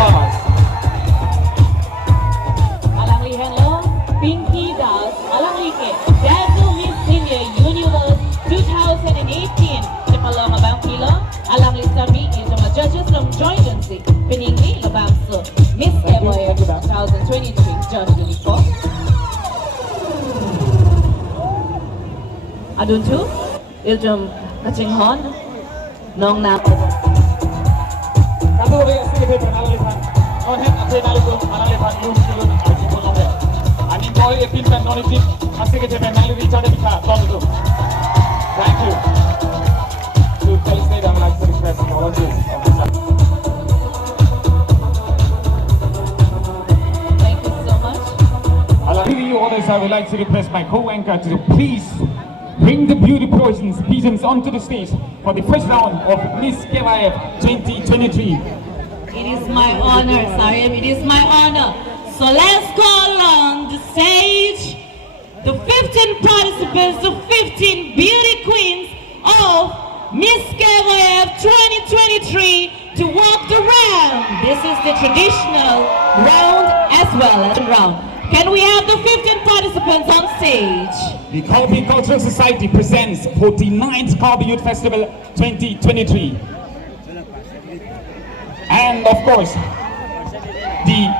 applause. Alanglihan lo, Pinky Das, Alanglike, Dazzle Miss Senior Universe 2018. Tipalong abang kilo, Alangli Sabi is mga judges ng joint agency. Piningli labang so, Miss KYF 2023 judge ko. Adun tu, iljum kachinghon, nong na. Kamu boleh sedikit mengalihkan. Oh, head apa nalipun mengalihkan yung sulun aji pulang deh. Ani boy epin pen nonipin asik aja mengalir richard bisa tolong. Thank you. To felicitate and like to request apologies. Thank you so much. Giving you orders, I would like to request my co-anchor to please bring the beauty pigeons onto the stage for the first round of Miss KYF 2023. It is my honor, Sariam, it is my honor. So let's call on the stage the 15 participants, the 15 beauty queens of Miss KYF 2023 to walk the round. This is the traditional round as well as round. Can we have the 15 participants on stage? The Kalbi Cultural Society presents 49th Kalbi Youth Festival 2023. And of course, the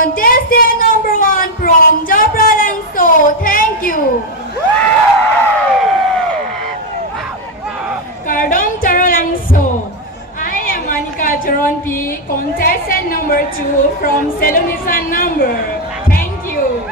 contestant number 1 from Taralangso. Thank you. Kardom Taralangso. I am Anika Jaron P, contestant number 2 from Selunisan number. Thank you.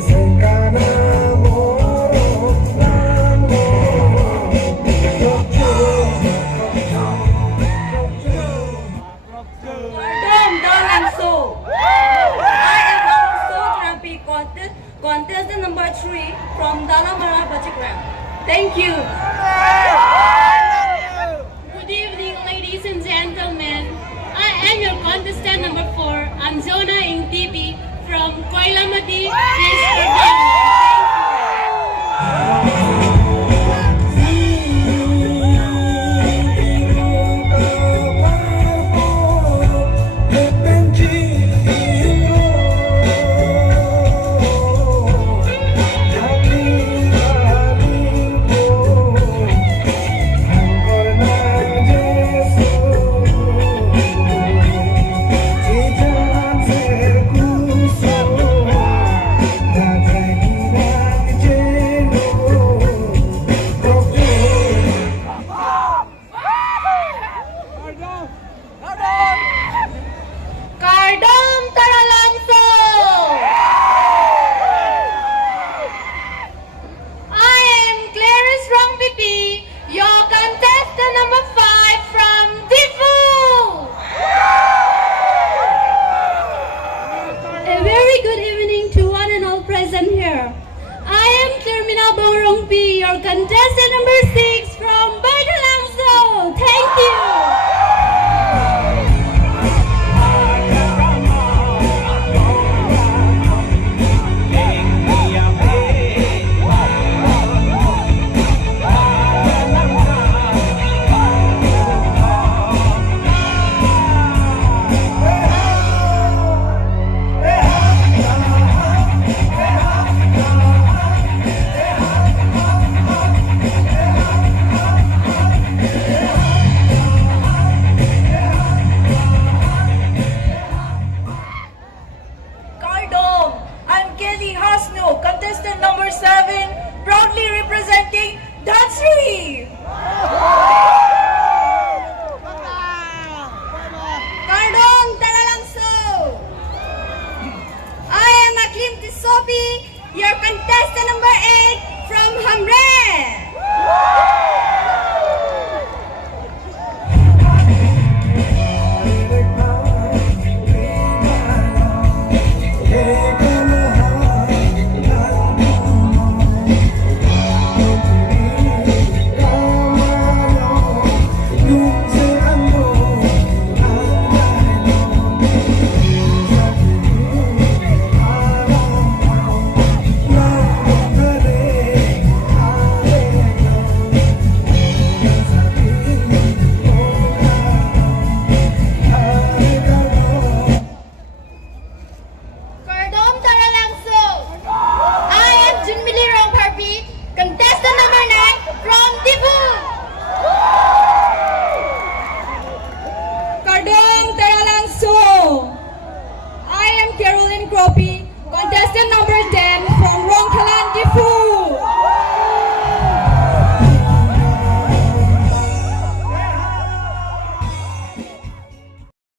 Asengkan you. Good evening, ladies and gentlemen. I am your contestant number 4, Anjona Ing TV from Koilamati,